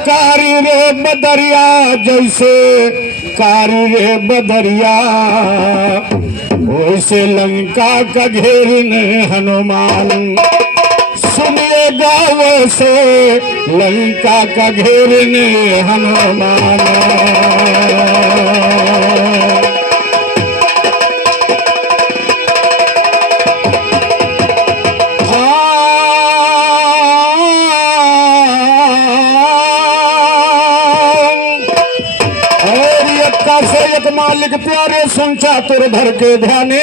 कारी रे बदरिया जैसे कारी रे बदरिया वैसे लंका का घेरन हनुमान सुनिएगा वैसे लंका का घेरन हनुमान। मालिक प्यारे सुन चातुर धर के ध्याने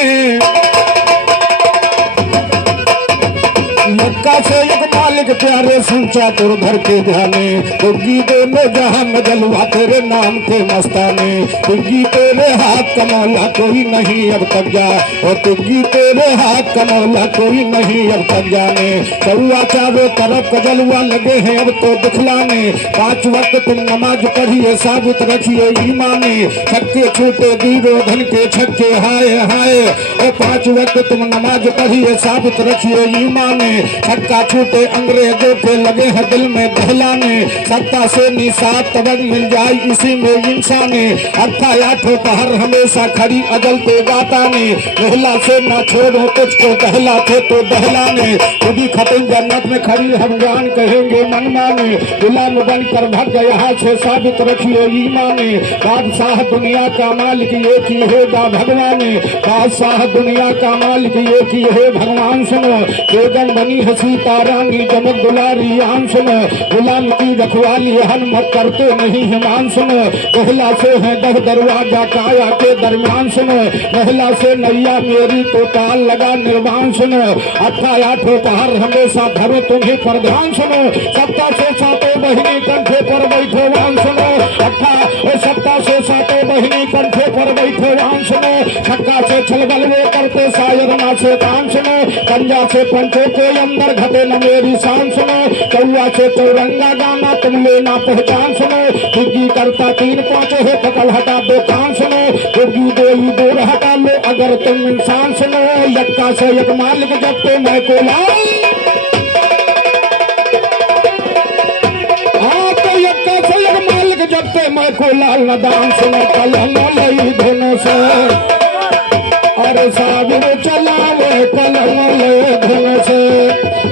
मक्का से एक मालिक प्यारे सुन चातुर धर के ध्याने तुगी दे जहां मजलवा तेरे नाम के मस्ताने तुगी तेरे हाथ कमौला कोई नहीं अब तक जा और तुगी तेरे हाथ कमौला कोई नहीं अब तक जाने कौआ चारों तरफ कजलुआ लगे हैं अब तो दिखलाने 5 वक्त तुम नमाज पढ़िए साबित रखिए ईमाने छक्के छूटे दीरो धन के छक्के हाय हाय और 5 वक्त तुम नमाज पढ़िए साबित रखिए ईमाने छक्का छूटे अंग्रेजों के लगे हैं दिल में बहलाने सत्ता से निशात तबक मिल जाए इसी में इंसाने अट्ठा आठों पहर हमेशा खड़ी अजल तो गाता ने महिला से न छोड़ो तुझको दहला थे तो दहलाने खुदी खतन जन्नत में खड़ी हम जान कहेंगे मन माने गुलाम बनकर भग यहाँ से साबित रखिए ईमाने बादशाह दुनिया का मालिक एक ही होगा भगवान बादशाह दुनिया का मालिक एक ही है भगवान सुनो बेगम बनी सीता रानी जमक दुलारी आन सुनो गुलाम की रखवाली हनुमत करते नहीं हिमान सुनो महिला से है 10 दरवाजा काया के दरमियान सुनो महिला से नैया मेरी तो ताल लगा निर्वाण सुनो अट्ठा आठों पहाड़ हमेशा धरो तुम्हें पर ध्यान सुनो सत्ता से सातों बहिनी कंठे पर बैठो वान सुनो सत्ता से सातों बहिनी कंठे पर बैठो वान सुनो छक्का से छलबल वे करते शायर ना से कान सुनो पंजा से पंचों के अंदर घटे न मेरी शान सुनो कौआ से चौरंगा गाना तुम लेना पहचान सुनो दुग्गी करता 3-5 है पकड़ हटा दो कान सुनो दुग्गी दोई दूर हटा लो अगर तुम इंसान सुनो यक्का से एक मालिक जपते मैं को लाल तो यक्का से एक मालिक जपते मैं को लाल नदान सुनो कलम लई धुनो से अरे साबिर चलावे कलम ले धुनो से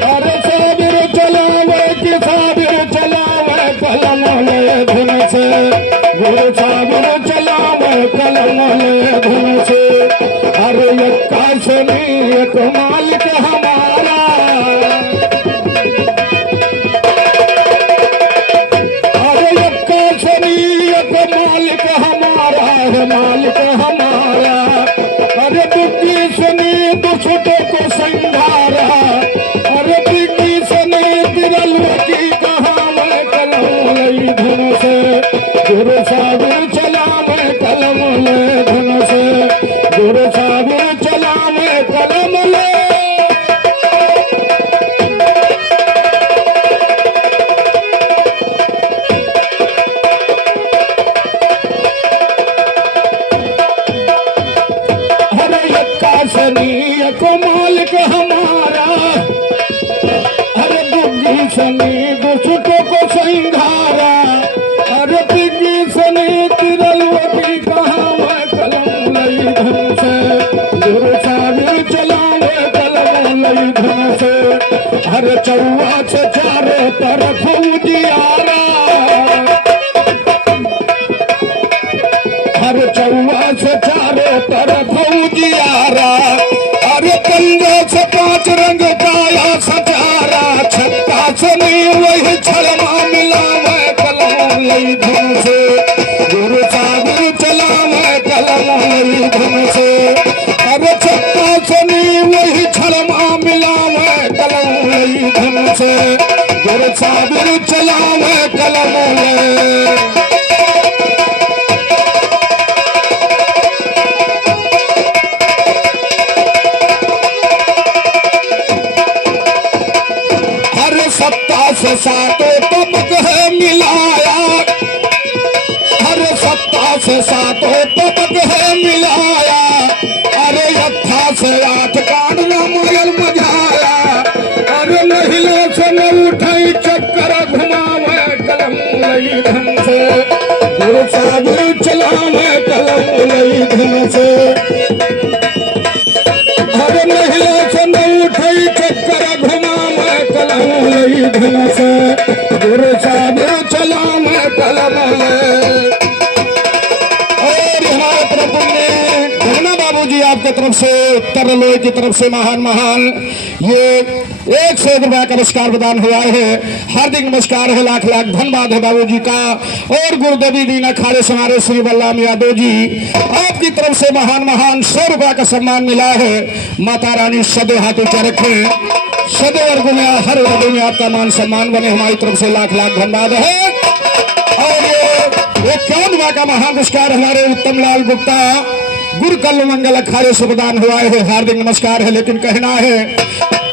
अरे साबिर चलावे कि साबिर चलावे कलम ले धुन से गुरु साबिर चलावे कलम ले धुन से अरे यक्का से नहीं एक मालिक हमारा अरे यक्का से नहीं एक मालिक हमारा है मालिक हमारा अरे दुखी से नहीं दुष्टों को संघारा अरे दुखी से नहीं तिरल की कहा मैं कलम लई धुन से गुरु साबिर चला मैं कलम ले धुन से गुरु साबिर चला मैं कलम ले को मालिक हमारा अरे दुग्गी सनी दुष्टों को संघारा अरे दुग्गी सनी तिरलवती कहा मैं कलम लई धुन से गुरु साबिर चलावे कलम लई धुन से हर चौवा से चारों तरफ उजियारा हर चौवा से चारों तरफ उजियारा अरे कंधे से 5 रंग काया सजारा छक्का से नहीं वही छलमा मिला मैं कलम लई धुन से गुरु साबिर चला मैं कलम लई धुन से अरे छक्का से नहीं वही छलमा मिला मैं कलम लई धुन से गुरु साबिर चला मैं कलम ले से सातों तबक है मिलाया हर सत्ता से सातों तबक है मिलाया अरे यथा से 8 कांड रामायण मझाया अरे महिला से न उठाई चक्कर घुमावे कलम लई लई धन से गुरु सागर चलावे कलम लई धन से हर महिला से न उठई चक्कर घुमावे कलम लई धन से गुरु सागर चलावे कलम लई। जी आपके तरफ से उत्तर लोई की तरफ से महान महान ये 100 रुपया का पुरस्कार प्रदान हुआ है। हार्दिक नमस्कार है, लाख लाख धन्यवाद है बाबू जी का। और गुरुदेवी दीन अखाड़े समारे श्री बलराम यादव जी आपकी तरफ से महान महान 100 रुपया का सम्मान मिला है। माता रानी सदैव हाथ ऊंचा रखे, सदैव वर्गों में हर वर्गों में आपका मान सम्मान बने, हमारी तरफ से लाख लाख धन्यवाद है। और ये 51 रुपया का महान पुरस्कार हमारे उत्तम लाल गुप्ता गुरु कल मंगल अखाड़े से प्रदान हुआ है। हार्दिक नमस्कार है, लेकिन कहना है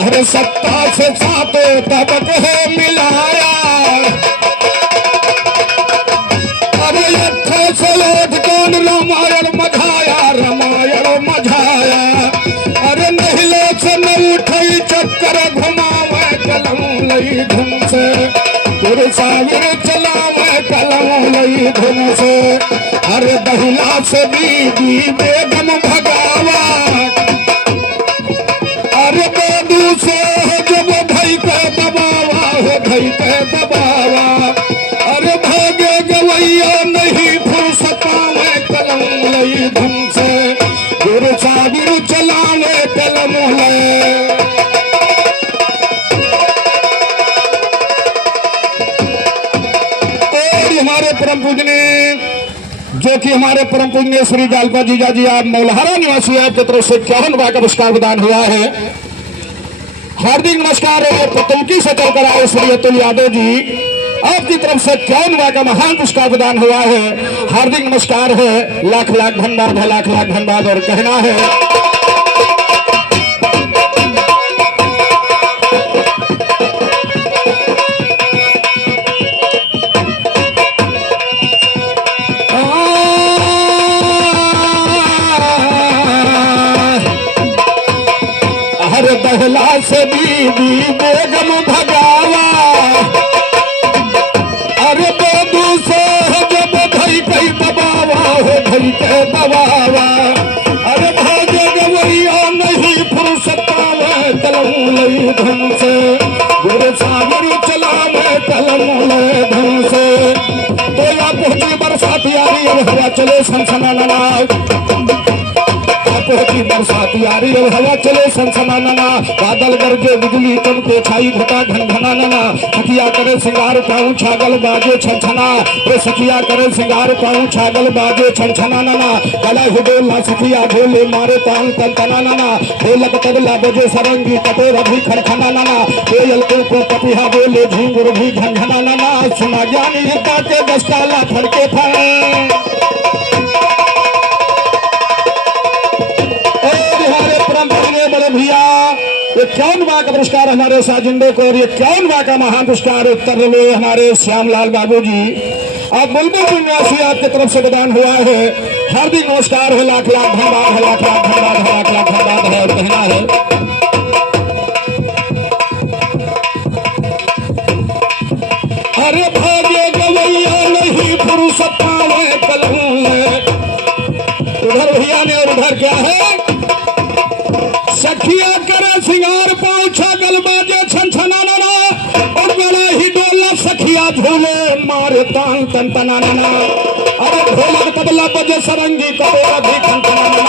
अरे सत्ता से सातो तबक है मिलाया, अरे अखो से लोट कौन रामायण मझाया, रामायण मझाया। अरे नहिले से न उठई चक्कर घुमावे कलम लई धुन से गुरु सागर चलावे कलम लई धुन से। अरे दहिला से बीबी बेगम भगावा, अरे बेदू से जब भई के दबावा हो भई के दबावा। अरे भागे गवैया नहीं फुर्सता में कलम लई धुन से गुरु सागर चलावे कलम लई। और हमारे परम पूजनीय जो कि हमारे परम पूजनीय श्री जालपा जीजा जी आप मौलहरा निवासी आपकी तरफ से 51 रुपया का पुरस्कार प्रदान हुआ है। हार्दिक नमस्कार है। पतंकी से चलकर आए श्री अतुल यादव जी आपकी तरफ से 51 रुपया का महान पुरस्कार प्रदान हुआ है। हार्दिक नमस्कार है, लाख लाख धन्यवाद है, लाख लाख धन्यवाद। और कहना है दहला से बीबी बेगम भगावा, अरे बेदू से जब भई कई दबावा हो भई के दबावा। अरे भागे गवैया नहीं फुर्सता में कलम लई धन से गुरु सागर चलावे कलम लई धन से। तो या पहुंची बरसात यारी अब हवा चले सनसनाना, पहुंची बरसात यारी अब हवा चले सनसनाना। बादल गरजे बिजली चमके छाई घटा घनघनाना। सखिया करे सिंगार पाऊं छागल बाजे छनछना, रे सखिया करे सिंगार पाऊं छागल बाजे छनछनाना। गला हिडोला सखिया ढोले मारे तांग तनतनाना, ढोलक तबला बजे सरंगी कटोरा भी खनखनाना। कोयल को पपिहा बोले झिंगुर भी झनझनाना। सुना ज्ञानी गीता के दस्ताला फड़के फड़। बड़े भैया 51 रुपया का पुरस्कार हमारे साजिंदे को, और 51 रुपया का महान पुरस्कार उत्तर में हमारे श्यामलाल बाबू जी आप बुलबुल निवासी आपकी तरफ से प्रदान हुआ है। हार्दिक नमस्कार है, लाख लाख धन्यवाद है, लाख लाख धन्यवाद है, लाख लाख धन्यवाद है। और कहना है अरे भागे गवैया नहीं फुर्सता में कलम में। उधर भैया ने और उधर क्या है सखिया करे सिंगार पाऊं छागल बाजे छनछनाना। और गला ही डोला सखिया झूले मारे तांग तनतनाना। अरे ढोलक तबला बजे सरंगी कटोरा भी खनखनाना।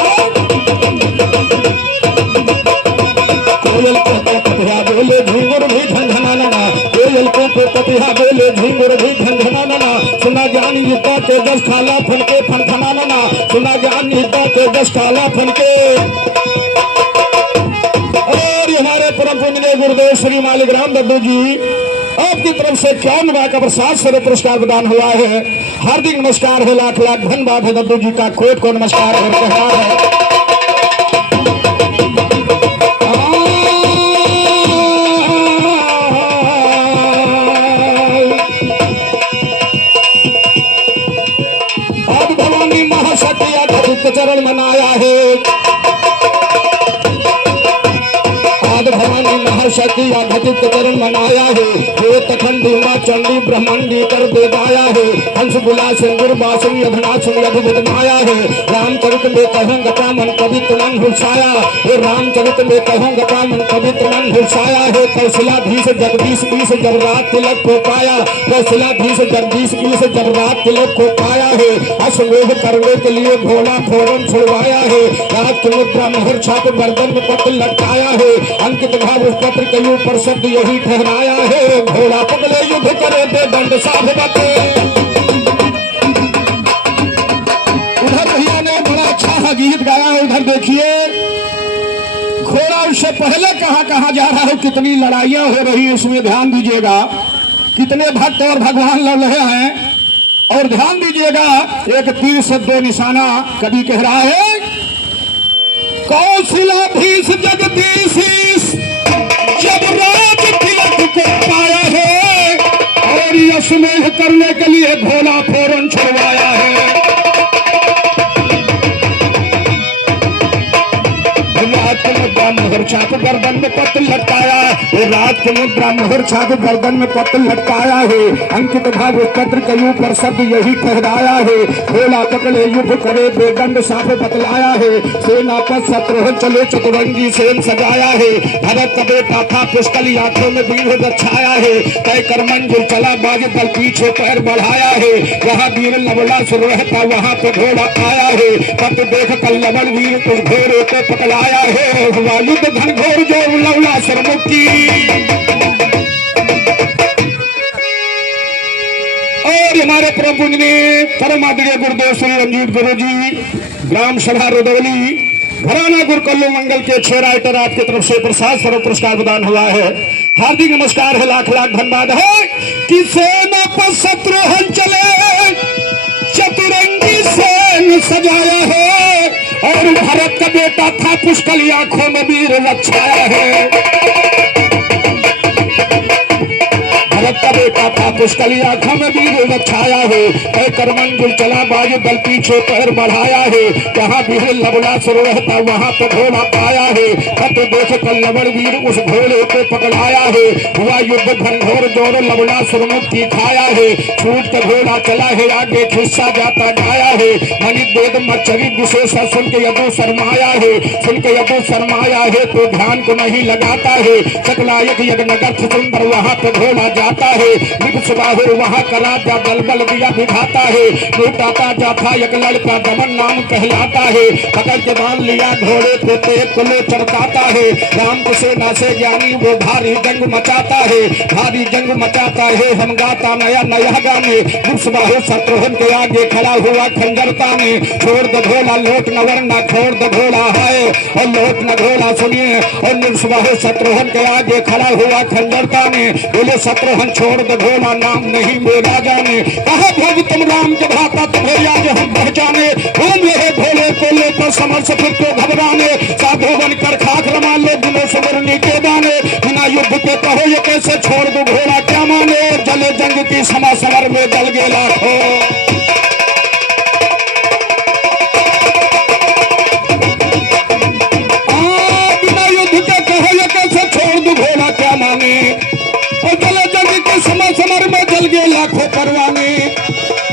कोयल को पपिहा बोले झिंगुर भी झनझनाना, कोयल को पपिहा बोले झिंगुर भी झनझनाना। सुना ज्ञानी गीता के जस खाला फनके फनफनाना, सुना ज्ञानी गीता के जस खाला फनके। और हमारे परम पूजनीय गुरुदेव श्री मालिक राम दद्दू जी आपकी तरफ से 51 रुपया का प्रसाद स्वरूप पुरस्कार प्रदान हुआ है। हार्दिक नमस्कार है, लाख लाख धन्यवाद है दद्दू जी का, कोट को नमस्कार और कहना है अब भवानी महाशक्ति आधारित चरण मनाया है। भवानी महाशक्ति घटित चरण मनाया है। जो तखंडी माँ चंडी ब्रह्मंडी कर दे गाया है। हंस बुला सिंदूर बासुरी अधनासुरी अद्भुत माया है। रामचरित में कहूँगा का मन पवित्र मन हुलसाया है। रामचरित में कहूँगा का मन पवित्र मन हुलसाया है। कौशलाधीश जगदीश बीस जब रात तिलक को पाया। कौशलाधीश जगदीश बीस जब रात तिलक को पाया है। अश्वमेध करने के लिए घोड़ा फोरन छुड़वाया है। रात की मुद्रा मोहर छाप गर्दन में पत्र लटकाया है। अंकित भाव उस पत्र के ऊपर शब्द यही ठहराया है। घोड़ा पगले युद्ध करे दे दंड साध बते। उधर भैया ने बड़ा अच्छा गीत गाया। उधर देखिए घोड़ा उससे पहले कहाँ जा रहा है, कितनी लड़ाइयां हो रही है, उसमें ध्यान दीजिएगा। कितने भक्त और भगवान लड़ रहे हैं। और ध्यान दीजिएगा एक तीर से दो निशाना कभी कह रहा है। कौशलाधीश जगदीश जब राज तिलक को पाया है और यशमेध करने के लिए घोड़ा फोरन छुड़वाया है। रात के मुद्रा मोहर छाप गर्दन में पत्र लटकाया है। रात के मुद्रा मोहर छाप गर्दन में पत्र लटकाया है। अंकित भाव पत्र के ऊपर शब्द यही ठहराया है। घोड़ा पकड़े युद्ध करे बेदंड साफ बतलाया है। सेना पर शत्रुघ्न चले चतुरंगी सेन सजाया है। भरत का बेटा था पुष्कली आंखों में वीर छाया है। तय कर मंजिल चला बाज दल पीछे पैर बढ़ाया है। जहाँ वीर लवड़ा सुर रहता वहाँ पे घोड़ा आया है। पत देख कर लवण वीर उस घोड़े को पकड़ाया है। हुआ युद्ध घनघोर जो लवड़ा सरमुक्ति। और हमारे प्रभु ने परम आदरणीय गुरुदेव श्री रंजीत गुरु जी ग्राम सभा रुदौली घराना गुरुकुल्लू मंगल के 6 राइटर आपकी तरफ से प्रसाद स्वरूप पुरस्कार प्रदान हुआ है। हार्दिक नमस्कार है, लाख लाख धन्यवाद है। कि सेना पर शत्रुघ्न चले चतुरंगी सेन सजाया है। और भरत का बेटा था पुष्कली आंखों में वीर रक्षाया है। भरत का बेटा था पुष्कली आंखों में वीर रक्षाया है। तय कर मंजिल चला बाज दल पीछे पैर बढ़ाया है। जहाँ वीर लवड़ा सुर रहता वहाँ पे घोड़ा पाया है। पत देख कर लवण वीर उस घोड़े को पकड़ाया है। हुआ युद्ध घनघोर जोर लवड़ा सुरमुक्ति खाया है। छूट कर घोड़ा चला है आगे खिस्सा जाता गाया है। मणि वेद मच्छरी विशेष सुन के यदु शर्माया है। सुन के यदु शर्माया है तो ध्यान को नहीं लगाता है। सकलायक यज्ञनगर सुंदर वहाँ पे घोड़ा जाता है। निपसबाहुर वहाँ का राजा बलबल दिया विधाता है। लूटाता जाता एक लड़का दमन नाम कहलाता है। पकड़ के बांध लिया घोड़े को तेज को ले चढ़ताता है। राम को सेना से ज्ञानी वो भारी जंग मचाता है। भारी जंग मचाता है हम गाता नया नया गाने। निपसबाहुर शत्रुघ्न के आगे खड़ा हुआ खंजरता ने। छोड़ दो घोड़ा लोट न वरना छोड़ दो घोड़ा है। और लोट न घोड़ा सुनिए। और निपसबाहुर शत्रुघ्न के आगे खड़ा हुआ खंजरता ने। बोले शत्रुघ्न छोड़ दो घोड़ा नाम नहीं मेरा जाने। कहा भोग तुम राम के भाता तुम्हें आज हम पहचाने। घूम रहे भोले को लेकर समर से फिर को घबराने। साधु बनकर खाक रमा लो दिलों से मरने के दाने। बिना युद्ध के कहो ये कैसे छोड़ दो घोड़ा क्या माने। जले जंग की समा समर में जल गए लाखों। बिना युद्ध के कहो ये कैसे छोड़ दो घोड़ा क्या माने। और जले जंग के समर में जल गए लाखों परवाने।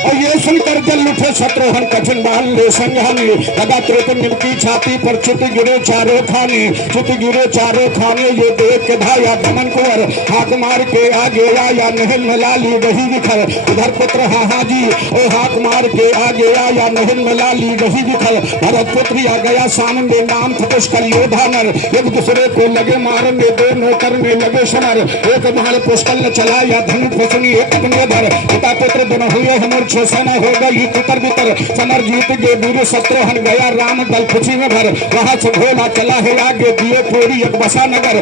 और ये सुनकर जल उठे शत्रुघ्न कठिन बाल ले संघाने। लगा त्रिपुर की छाती पर चित गिरे चारों खाने। चित गिरे चारों खाने ये देख के धाया दमन कुंवर। हाथ मार के आगे आया नहन में लाली रही बिखर। उधर पुत्र हाहा जी ओ हाथ मार के आगे आया नहन में लाली रही बिखर। भरत पुत्री आ गया सामने नाम था पुष्कल योधा नर। एक दूसरे को लगे मारने दोनों करने लगे समर। एक बाण पुष्कल ने चलाया धनु फसनी अपने धर। पिता पुत्र दोनों हुए हमर सेना हो गई तितर बितर। समर जीत के वीर शत्रुघ्न गया राम दल खुशी में भर। वहां से घोड़ा चला है आगे दिए पूरी एक बसा नगर।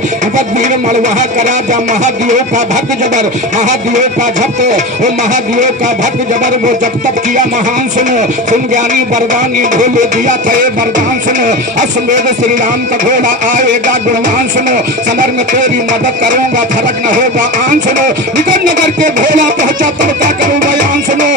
वीर मल वहां का राजा महादेव का भक्त जबर। महादेव का भक्त वो महादेव का भक्त जबर। वो जब तक किया महान सुनो। सुन ज्ञानी वरदानी भोले दिया थे वरदान सुनो। अश्वमेध श्री राम का घोड़ा आएगा गुणवान सुनो। समर में तेरी मदद करूंगा फर्क न होगा आन सुनो। निकट नगर के घोड़ा पहुंचा तब क्या करूं बयान सुनो।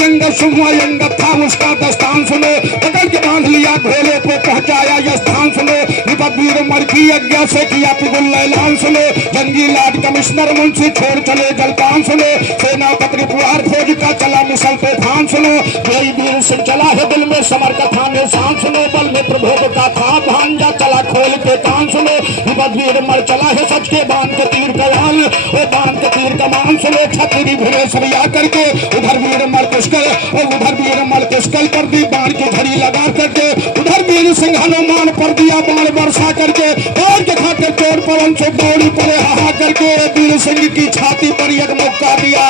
अंग सुमयंग था उसका दस्तान सुनो, पकड़ के बांध लिया घोड़े पे पहुंचाया यह स्थान सुनो, विपत वीर मर की आज्ञा से किया पिगुल ऐलान सुनो, जंगी लाड कमिश्नर मुंशी छोड़ चले जलपान सुनो, सेनापति पुआर फौज का चला मिसल तूफान सुनो, जय वीर सिंह चला है दिल में समर का था निशान सुनो, बल में प्रभोग का था भांजा चला खोल के कान सुनो, विपत वीर मर चला है सच के बांध के तीर कयाल, वो बांध के तीर कमान सुनो, छतरी भुरे सरिया करके उधर वीर मर पुष्कर और उधर वीर मर पुष्कर पर दी बाण की झड़ी लगा करके, उधर वीर सिंह हनुमान पर दिया बाण वर्षा करके, और के खाकर चोर पवन से दौड़ी पड़े हाहा करके, वीर सिंह की छाती पर एक मुक्का दिया।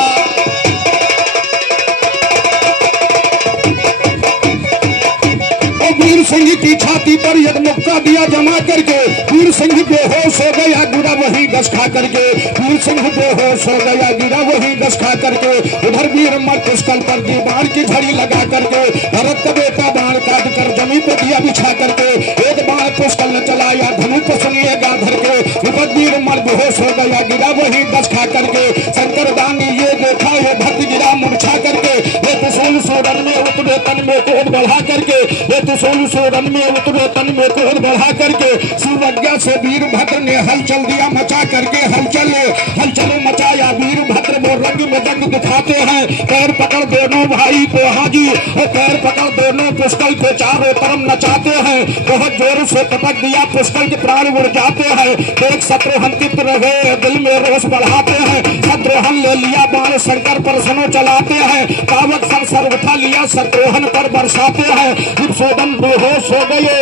वीर सिंह की छाती पर एक मुक्का दिया जमा करके, वीर सिंह बेहोश हो गया गिरा वही दस खा करके, वीर सिंह बेहोश हो गया गिरा वही दस खा करके, उधर वीर मर पुष्कर पर दी बाण की झड़ी लगा करके, भरत का बेटा बाण काट कर जमीन पर दिया बिछा करके, एक बाण पुष्कर ने चलाया धनु पर सुनिएगा धर के, विपत वीर मर बेहोश हो गया गिरा वही दस खा करके, शंकर दानी ये देखा ये भक्त गिरा मूर्छा करके, ये त्रिशूल सोडन में उतरे तन में कोड बढ़ा करके, ये त्रिशूल सोडन में उतरे तन में कोड बढ़ा करके, शिवज्ञा से वीर भद्र ने हलचल दिया मचा करके, हलचल हलचल मचाया वीर भद्र वो रंग में रंग दिखाते हैं, पैर पकड़ दोनों भाई को हाजी और पैर पकड़ दोनों पुष्कर को चारों तरफ नचाते हैं, बहुत जोर से पटक दिया पुष्कर के प्राण उड़ जाते हैं, एक शत्रुघ्न चित्त रहे दिल में रोष बढ़ाते हैं, शत्रुघ्न ले लिया बाण शंकर पर सनो चलाते हैं, पावक सर सर उठा लिया शत्रुघ्न पर बरसाते हैं, शिवसोदन बेहोश हो गए।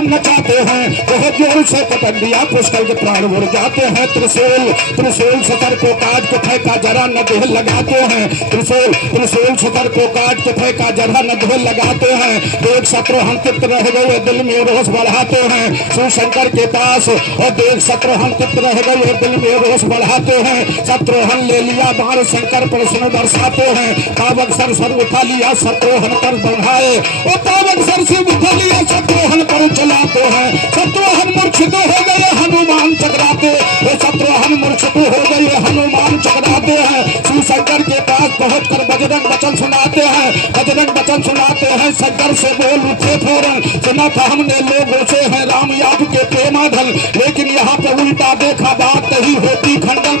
नचाते हैं बहुत जोर से पटक दिया पुष्कर के प्राण उड़ जाते हैं, त्रिशूल त्रिशूल सतर को काट के फेंका जरा न देह लगाते हैं, त्रिशूल त्रिशूल सतर को काट के फेंका जरा न देह लगाते हैं, देख शत्रुघ्न चित्त रह गए दिल में रोष बढ़ाते हैं, शिवशंकर के पास और देख शत्रुघ्न चित्त रह गए दिल में रोष बढ़ाते हैं, शत्रुघ्न ले लिया बाण शंकर पर सुन बरसाते हैं, पावक सर सर उठा लिया शत्रुघ्न पर बढ़ाए और पावक सर से उठा लिया शत्रुघ्न पर चलाते हैं, शत्रुघ्न मूर्छित हो गए हनुमान चकराते, शत्रुघ्न मूर्छित हो गए हनुमान चकराते हैं, शिवशंकर के पास पहुंचकर बजरंग वचन सुनाते हैं, बजरंग वचन सुनाते हैं, शंकर से बोल उठे फौरन, सुना था हमने लोगों से है राम याद के प्रेमाधन, लेकिन यहाँ पे उल्टा देखा बात नहीं होती खंडन,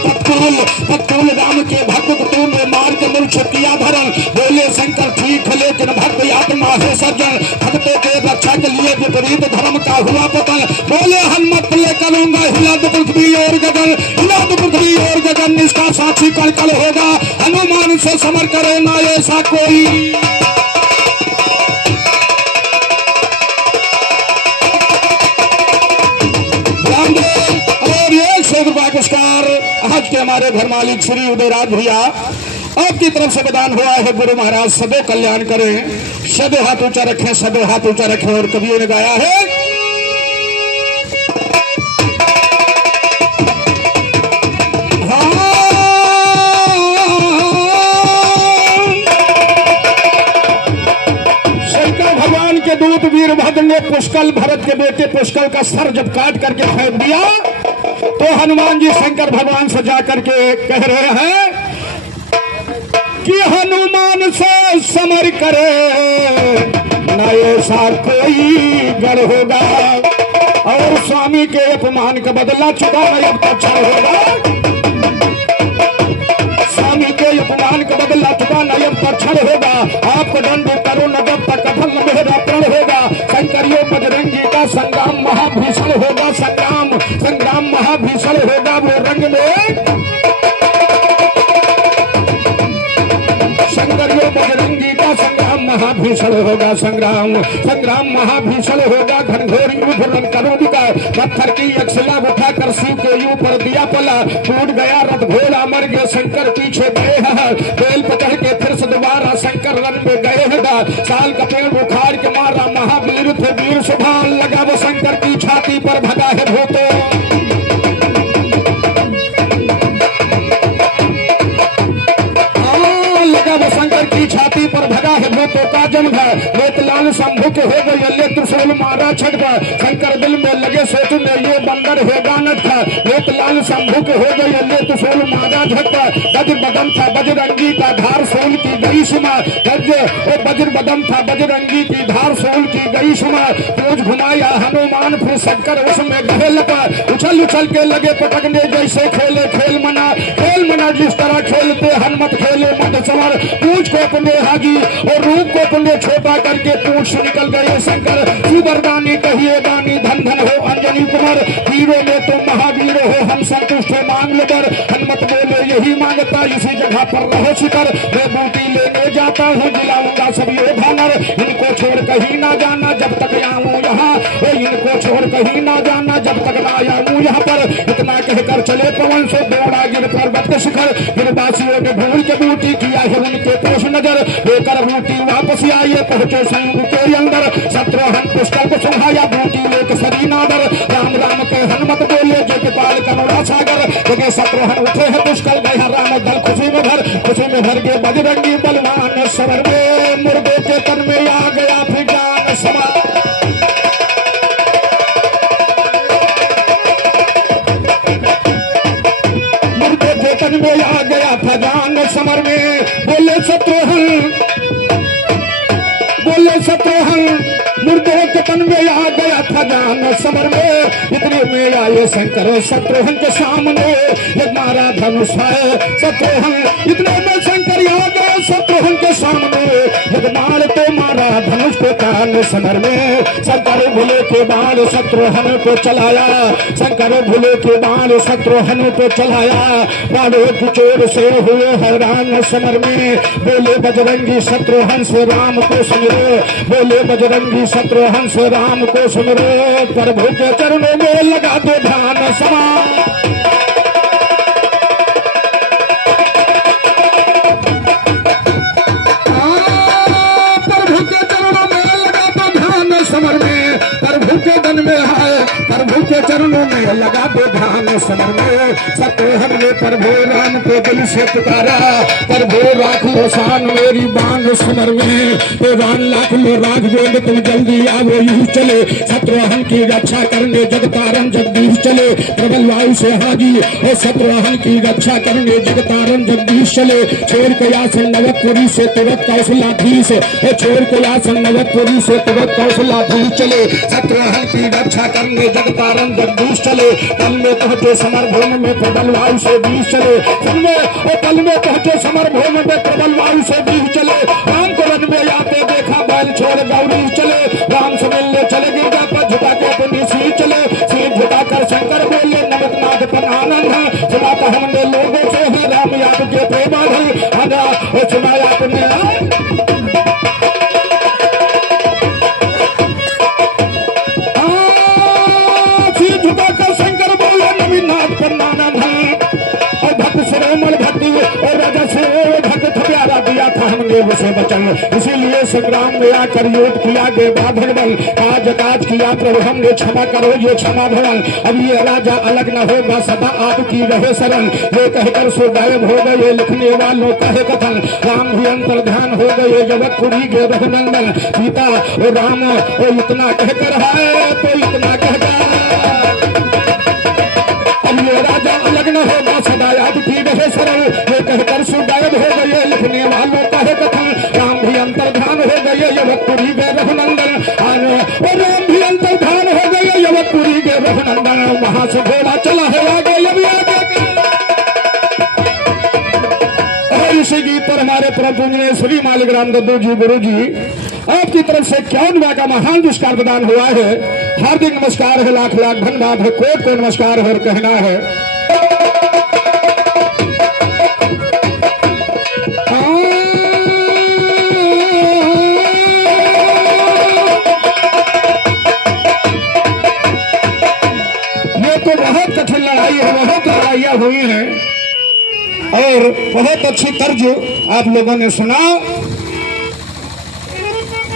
पत्तूल राम के भक्त तूने मार के मूर्छित किया धरन, बोले शंकर ठीक है लेकिन भक्त आत्मा है सज्जन, भक्तों के रक्षा के लिए विपरीत धर्म का हुआ पतन, बोले हनुमत ले करूंगा हिला दो पृथ्वी और गगन, हिला दो पृथ्वी और गगन, इसका साक्षी कल होगा हनुमान से समर करे ना ऐसा कोई। और ये ₹100 पुरस्कार आज के हमारे घर मालिक श्री उदयराज भैया आपकी तरफ से प्रदान हुआ है, गुरु महाराज सदैव कल्याण करें, सदैव हाथ ऊंचा रखें, सदैव हाथ ऊंचा रखें। और कवियों ने गाया है शंकर भगवान के दूत वीरभद्र ने पुष्कर भरत के बेटे पुष्कर का सर जब काट करके फेंक दिया तो हनुमान जी शंकर भगवान से जाकर के कह रहे हैं कि हनुमान से समर करे न ऐसा कोई गढ़ होगा, और स्वामी के अपमान का बदला चुकाना अब तक होगा, स्वामी के अपमान का बदला चुकाना अब तक होगा, आपको दंड करो न जब तक कथन मेरा प्रण होगा, शंकरियों बजरंगी का संग्राम महाभीषण होगा, संग्राम महाभीषण होगा, वो रंग में शंकरियों बजरंगी का संग्राम महाभीषण होगा, संग्राम महाभीषण होगा, घनघोर युद्ध रन करो दिखा, पत्थर की अक्षला उठाकर शिव के ऊपर दिया पला, टूट गया रथ घोड़ा मर गए शंकर पीछे गए हैं, बेल पकड़ के फिर से दोबारा शंकर रण में गए हैं, साल का पेड़ उखाड़ के मारा महावीर थे वीर सुभान, लगा वो शंकर की छाती पर भगा है भूतो, शंकर की छाती पर भगा है भूतों का जन्म है, लेतलाल शंभु के हो गए त्रिशूल मारा छटका, शंकर दिल में लगे सोचने ये बंदर है गानत था, एक लाल शंभू के हो गई अल्ले तो सोल मादा झटका, गज बदम था बजरंगी का धार सोल की गई सुमा, गज ओ बजर बदम था बजरंगी की धार सोल की गई सुमा, पूछ घुमाया हनुमान फिर शंकर उसमें गहे लगा, उछल उछल के लगे पटकने जैसे खेले खेल मना जिस तरह खेलते हनुमत खेले मत सवार, पूछ को अपने हागी और रूप को अपने छोटा करके पूछ से निकल गए शंकर, सुबरदानी कहिए दानी धन धन हो अंजनी कुमार, वीरों में तो महावीर हो हम संतुष्ट हो मांग ले बर, हनुमत बोले यही मांगता इसी जगह पर रहो शिकर, मैं बूटी लेने जाता हूँ दिलाऊंगा सब ये भानर, इनको छोड़ कहीं ना जाना जब तक आऊँ यहाँ, इनको छोड़ कहीं ना जाना जब तक ना आऊँ यहाँ पर, इतना कहकर चले पवन से दौड़ा गिर पर्वत के शिखर, गिरवासियों ने भूल के बूटी किया है उनके पोष नजर, लेकर बूटी वापस आइए पहुंचे संग के अंदर, शत्रुघ्न पुष्कर को सुहाया बूटी लेकर सरी नादर, राम राम के हनुमत बोले जो गोपाल करुणा सागर, जगह शत्रुघ्न उठे है पुष्कर गया राम दल खुशी में भर के बजरंगी बलवान सवर में, मुर्दे के तन में आ गया फिर जान समा, मुर्दे के तन में आ गया था जान समर में, बोले शत्रुघ्न मुर्दों के तन में आ गया था जान समर में, इतने में आए शंकर शत्रुघ्न के सामने, ये मारा धनुष है शत्रुघ्न, इतने में शंकर आ गए शत्रुघ्न के सामने, ये बाण तो मारा धनुष के कान समर में, शंकर भूले के बाण शत्रुघ्न को चलाया, शंकर भूले के बाण शत्रुघ्न को चलाया, बाणों की चोर से हुए हैरान समर में, बोले बजरंगी शत्रुघ्न से राम को सुमिरो, बोले बजरंगी शत्रुघ्न से राम को सुमिरो, प्रभु के चरणों में लगा दो ध्यान समा, प्रभु के चरणों में लगा दो ध्यान समर में, प्रभु के दन में है प्रभु के चरणों में लगा दो ध्यान समर में, शत्रुघ्न ने प्रभु राम को दिल से पुकारा, प्रभु राख लो शान मेरी बाण समर में, तो राम लाख लो राघवेंद्र तुम जल्दी आओ यूं चले, शत्रुघ्न की रक्षा करने जगतारण जगदीश चले, प्रबल वायु से हाजी और शत्रुघ्न की रक्षा करने जगतारण जगदीश चले, छोड़ के आसन नवतपुरी से तुरंत कौशलाधीश, छोड़ के आसन नवतपुरी से तुरंत कौशलाधीश चले, शत्रुघ्न की रक्षा करने जगतारण जगदीश चले, तल में पहुंचे समर भूमि में प्रबल वायु से बीस चले, तल में पहुंचे समर भूमि में प्रबल वायु से बीस चले, राम को रण में आते देखा बैल छोड़ गौरी चले, राम से मिलने चले गिरजा पर झुका के अपनी सिर चले, सिर झुकाकर शंकर बोले नमकनाथ पर आनंद है, सुना तो हमने लोगों से है राम याद के प्रेमान है, आजा सुनाया आपने झुकाकर शंकर बोले नवीनाथ पर आनंद है, और भक्त श्रोमण भक्ति और राजा से भक्त प्यारा दिया था हमने उसे वचन, इसीलिए संग्राम में आकर युद्ध किया देवा भगवान, काज किया प्रभु हमने क्षमा करो ये क्षमा भवन, अब ये राजा अलग न होगा सदा आपकी रहे शरण, ये कहकर सो गायब हो गए लिखने वालों कहे कथन, राम भी अंतर ध्यान हो गए जगतपुरी के रघुनंदन, सीता और राम और इतना कहकर है तो इतना कहकर ये राजा अलग न होगा सदा आपकी रहे शरण, ये कहकर सो गायब हो गए लिखने वालों कहे कथन, राम भी अंतर ध्यान हो गए जगतपुरी के रघुनंदन, और राम भी अंतर ध्यान हो गए जगतपुरी के रघुनंदन, वहां से घोड़ा चला है आगे और इसी गीत पर हमारे परम पूजनीय श्री मालिक राम दद्दू जी गुरु जी आपकी तरफ से 51वां का महान पुरस्कार प्रदान हुआ है, हार्दिक नमस्कार है, लाख लाख धन्यवाद है, कोट को नमस्कार है और कहना है ये तो बहुत कठिन लड़ाई है, बहुत लड़ाइयां हुई हैं और बहुत अच्छी तर्ज आप लोगों ने सुना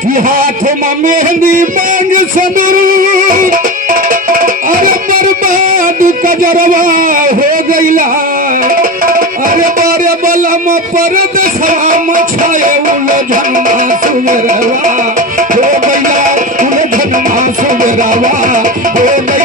कि हाथ में मेहंदी मांग समीर, अरे बर्बाद कजरवा हो गईला, अरे बारे बलम पर दशराम छाए उलझन सुगरवा हो गईला, उलझन सुगरवा हो गईला।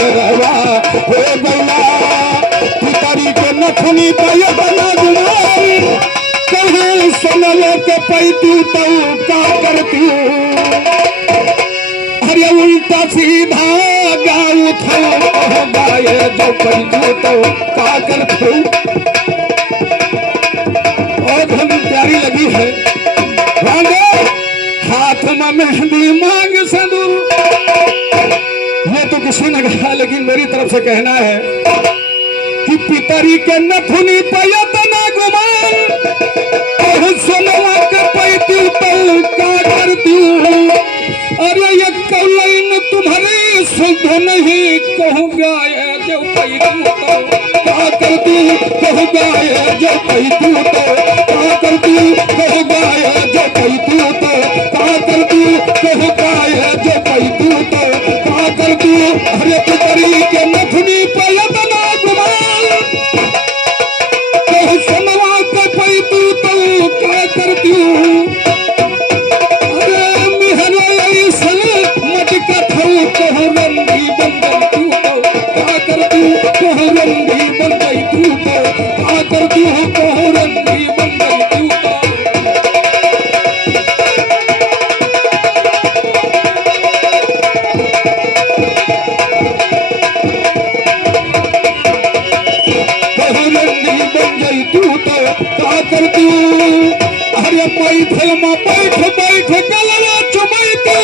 रहवा हो गया पितरी के नथुनी पाया बना गुमारी कहीं सुनले के पैती तो का करती अरे उल्टा सीधा गाँव था गाये जो पैती तो का करती और हम प्यारी लगी है हाथ में मेहंदी मांग सिंदूर ये तो किसी ने कहा लेकिन मेरी तरफ से कहना है कि पितरी के नथुनी पयत न गुमान सुनवा के पैती तो का करती अरे ये कौन तुम्हारी शुद्ध नहीं कहूँ गाये जो पैती तो का करती कहूँ गाये जो पैती तो का करती कहूँ गाये जो पैती तो का करती कहूँ गाये जो पैती तो का करती अरे पितरी के नथुनी पयत ना गुमान कहूँ सुनवा के पैती तो का करती अरे मिहरे सन मटका थऊ कहूँ रंगी बन गई तो का करती कहूँ रंगी बन गई तू तो का करती कहूँ रंगी बन गई तू तो करती अरे पैठल में बैठ बैठ गलवा चुमैती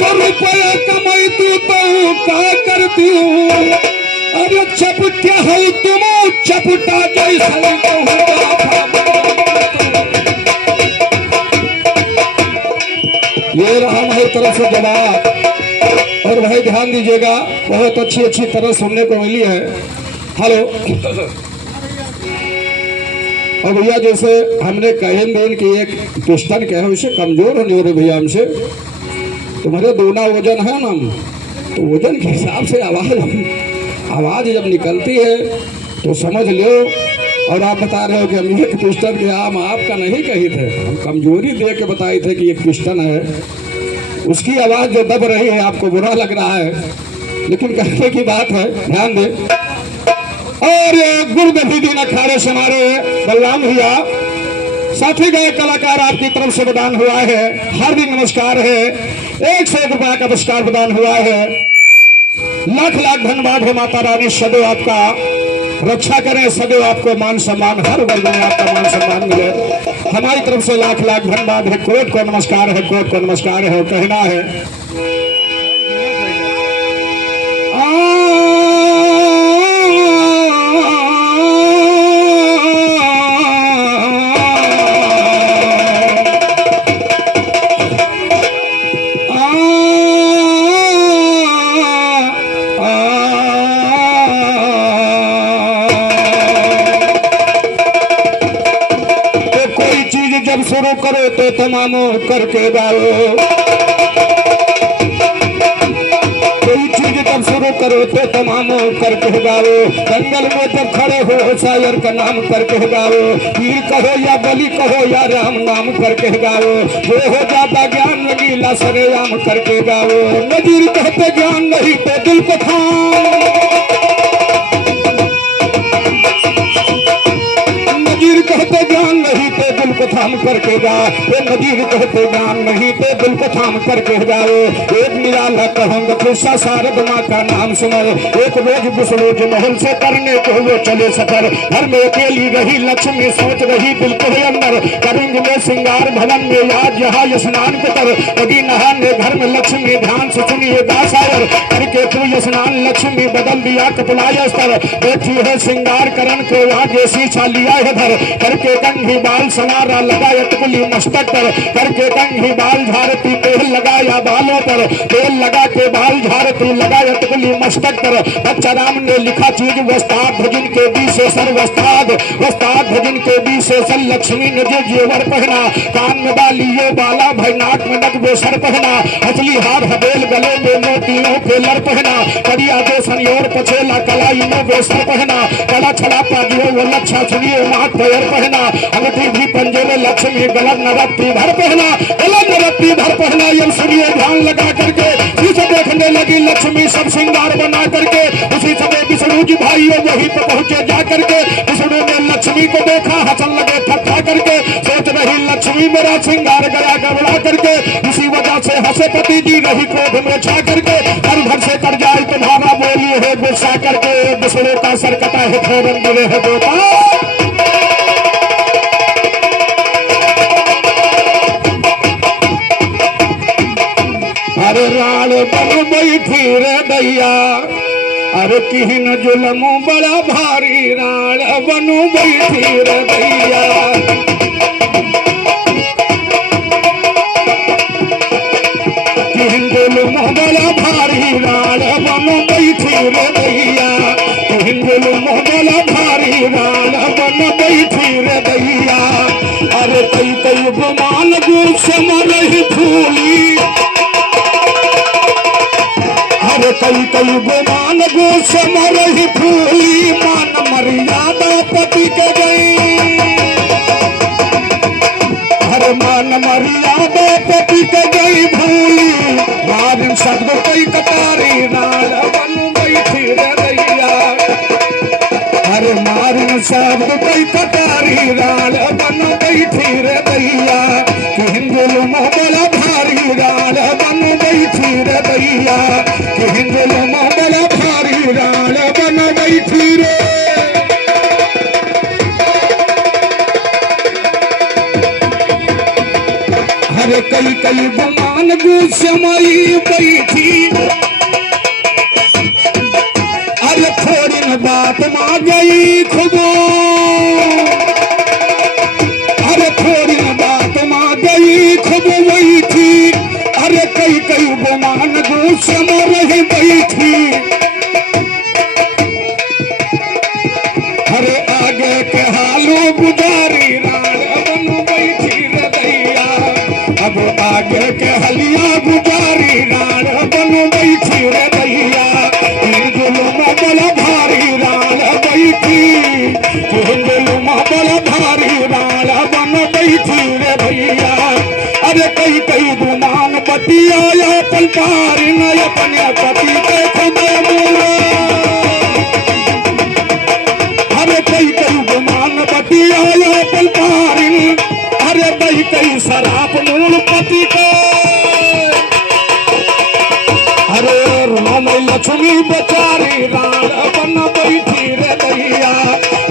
तो रुपया कमैती तो का करती अरे चपटा है तुम चपटा जैसा ये रहा हमारी तरफ से जवाब और भाई ध्यान दीजिएगा बहुत अच्छी अच्छी तरह सुनने को मिली है। हेलो और भैया जैसे हमने कहे दिन की एक पिस्टन कहे उसे कमजोर होने हो रहे भैया हमसे तुम्हारे दोना वजन है ना तो वजन के हिसाब से आवाज जब निकलती है तो समझ लो। और आप बता रहे हो कि हम एक पिस्टन के हम आपका नहीं कही थे, हम कमजोरी दे के बताए थे कि एक पिस्टन है उसकी आवाज जो दब रही है आपको बुरा लग रहा है लेकिन कहने की बात है ध्यान दे। और गुरुदत्ती दिन अखाड़े से हमारे बलराम भैया साथी गए कलाकार आपकी तरफ से प्रदान हुआ है, हार्दिक नमस्कार है, 1 से 1 रुपया का पुरस्कार प्रदान हुआ है। लाख लाख धन्यवाद है। माता रानी सदैव आपका रक्षा करें, सदैव आपको मान सम्मान हर वर्ग में आपका मान सम्मान मिले। हमारी तरफ से लाख लाख धन्यवाद है। कोर्ट को नमस्कार है, कोर्ट को नमस्कार है। कहना है जब शुरू करो तो तमाम करके गाओ, कोई चीज जब शुरू करो तो तमाम करके गाओ। जंगल में जब खड़े हो शायर का नाम करके गाओ, पीर कहो या बलि कहो या राम नाम करके गाओ। जो हो जाता ज्ञान रंगीला सरेआम करके गाओ। नजीर कहते ज्ञान नहीं तो दिल को थाम, नजीर कहते ज्ञान नहीं तो दिल को थाम करके गा। नजीर कहते ज्ञान नहीं तो दिल को थाम करके गाओ। एक निराला कहूँगा खुशा शारद माँ का नाम सुनो। एक रोज बुसरोज महल से करने को वो चले सफर, घर में अकेली रही लक्ष्मी सोच रही दिल के अंदर। करेंगे में श्रृंगार भवन में आज यहाँ स्नान कर, कभी नहाने घर में लक्ष्मी ध्यान से सुनिए दासायर। करके तू स्नान लक्ष्मी बदल दिया कपलाय स्तर, बैठी है श्रृंगार करण को आगे शीशा लिया है धर। करके कंघी बाल सवारा लगाया टुकली मस्तक पर, करके कंघी बाल झाड़ती तेल लगाया बालों पर। तेल लगा के बाल झाड़ती लगाया टुकली मस्तक पर। बच्चा राम ने लिखा चीज वस्ताद भजन के बीच से सर वस्ताद, वस्ताद भजन के बीच से सर। लक्ष्मी ने जो जेवर पहना, कान में बाली ये बाला भाई, नाक में नकबे सर पहना। हथली हाथ हबेल गले में मोतियों के लर पहना। करिया दो सनियोर पछेला कलाई में बेसर पहना। कला छला पादियो वो लच्छा सुनिए माथ पैर पहना। अंगूठी भी पंजे में लक्ष्मी गलत नरत्ती भर पहना, गलत नरत्ती भर पहना। ये सुनिए ध्यान लगा करके जिसे देखने लगी लक्ष्मी सब श्रृंगार बना पहुंचे जा करके विष्णु ने लक्ष्मी को देखा, हंसन लगे ठट्ठा करके, सोच रही लक्ष्मी मेरा श्रृंगार गया गबड़ा करके, इसी वजह से हंसे पति जी रही क्रोध में छा करके, हर घर से कर जाए तुम्हारा बोली है गुस्सा करके, विष्णु का सर कटा है फौरन बोले है देवता। अरे राल बन बैठी रे दैया, अरे किहन जुलमो बड़ा भारी, राल बनु बैठी रे दैया। किहन जुलमो बड़ा भारी, राल बनु बैठी रे दैया। किहन जुलमो बड़ा भारी, राल बनु बैठी रे दैया। अरे कई कई गुमान गुस्से मरही फूली, अरे कई कई गुमान गुस्से मरही फूली, मान मर्यादा पति के गई। अरे मान मर्यादा पति के गई भूली, मारिन शब्द कई कटारी, राल बनु बैठी रे दैया। अरे मारिन शब्द कई कटारी, राल बनु बैठी रे दैया। हिंदुल मोहबला भारी, राल बनु बैठी रे दैया। हिंदुल मोहबला भारी, राल बनु बैठी रे। अरे कई कई गुमान गुस्समई बैठी, अरे थोड़ी न बात मा गई खुदो, अरे थोड़ी न बात मा गई खुद बैठी। अरे कई कई गुमान गुस्से में रही बैठी, अरे आगे के हालो गुजारी, राल बनु बैठी रे दैया। अब आगे के हलिया गुजारी, राल बनु बैठी रे दैया। हिंदुलमा बड़ा भारी, राल बैठी। हिंदुलमा बड़ा भारी, राल बनु बैठी रे भैया। अरे कई कई गुमान बतिया पलटारी, न अपने पति के खुदे मुआ। अरे कई कई गुमान बतिया पलटारी, अरे कई कई शराब मूल पति के। अरे राम लक्ष्मी बेचारी, राल बन बैठी रे दैया।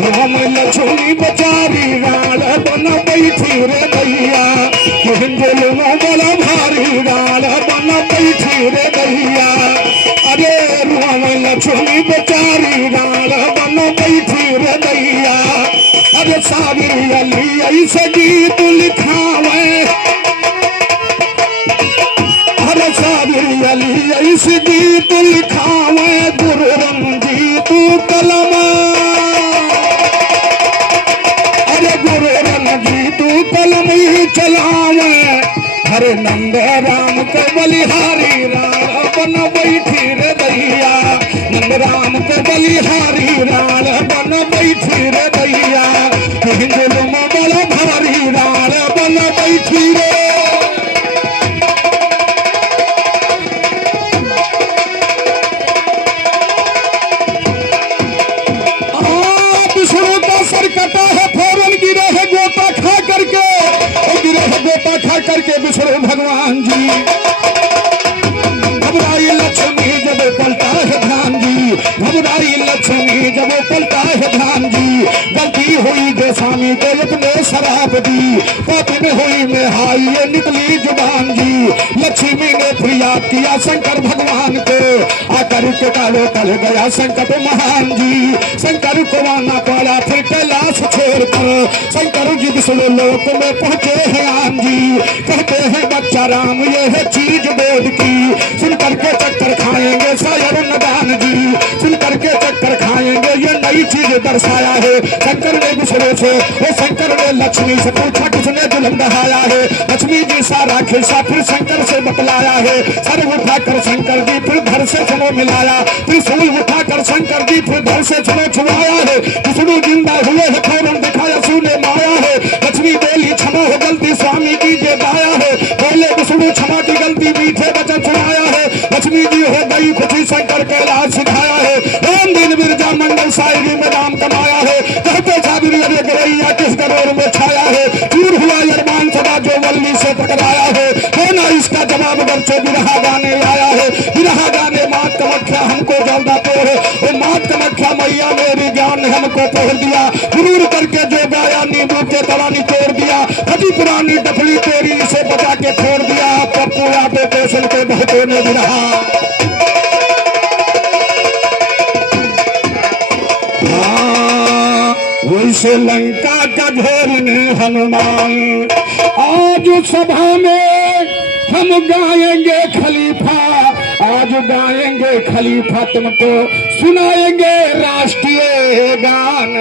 राम लक्ष्मी बेचारी, राल बन बैठी रे दैया। हिंदुल बड़ा भारी, राल बन बैठी रे दैया। अरे राम लक्ष्मी बेचारी, राल बन बैठी रे दैया। अरे साविर अली ऐसे गीत लिखावे, अरे साविर अली ऐसे गीत लिखावे, गुरु रंजीत कलम। अरे गुरु रंजीत कलम ही चलावे, हरे नंद राम के बलिहारी, राल बन बैठी रे दैया। नंद राम के बलिहारी, राल बन बैठी रे दैया। हिंदुल बड़ा भारी, राल बन बैठी रे। विष्णु का सर कटा है फौरन गिरे है गोता खा करके, गिरे है गोता खा करके विष्णु भगवान जी। घबराई लक्ष्मी जब पलटा है ध्यान जी, घबराई लक्ष्मी जब पलटा है ध्यान जी। गलती हुई दे स्वामी के अपने शराब दी, पापन हुई में हाई ये निकली जुबान जी। लक्ष्मी ने फरियाद किया शंकर भगवान को, आकर के कालो टल गया संकट महान जी। शंकर को आना पड़ा फिर कैलाश छोड़कर, शंकर जी विष्णु लोक में पहुंचे हैं आन जी। कहते हैं बच्चा राम ये है चीज वेद की, सुनकर के चक्कर खाएंगे शायर नदान जी। सुनकर के चक्कर खाएंगे ये नई चीज दर्शाया है। शंकर ने विष्णु से, वो शंकर ने लक्ष्मी से पूछा किसने जुल्म बढ़ाया है। लक्ष्मी जी सारा खिस्सा फिर शंकर से बतलाया है। सर उठाकर शंकर जी फिर धर से सुनो मिलाया, त्रिशूल उठाकर शंकर जी फिर धर से सुनो छुड़ाया है। विष्णु जिंदा हुए है फौरन दिखाया सूने माया है। लक्ष्मी बोली क्षमा हो गलती स्वामी की जे दाया है। बोले विष्णु क्षमा की गलती मीठे वचन सुनाया है। लक्ष्मी जी हो गई खुशी शंकर कैलाश सिखाया है। राम दिन बिरजा मंडल शायरी में राम रे गवैया किस गरोर में छाया है, दूर हुआ अरमान सदा जो वल्ली से टकराया है ना इसका जवाब गर्चे बिरहा गाने आया है। बिरहा गाने मात कमख्या हमको जल्दा तोड़, वो मात कमख्या मैया मेरी ज्ञान ने हमको पढ़ दिया, गुरूर करके जो गाया नींबू के तला निचोड़ दिया, फटी पुरानी डफली तेरी इसे बचा के छोड़ दिया, पप्पू यादव को सुन के बहुतों ने बिरहा। वैसे लंका का घेरने हनुमान, आज सभा में हम गाएंगे खलीफा, आज गाएंगे खलीफा तुमको सुनाएंगे राष्ट्रीय गान।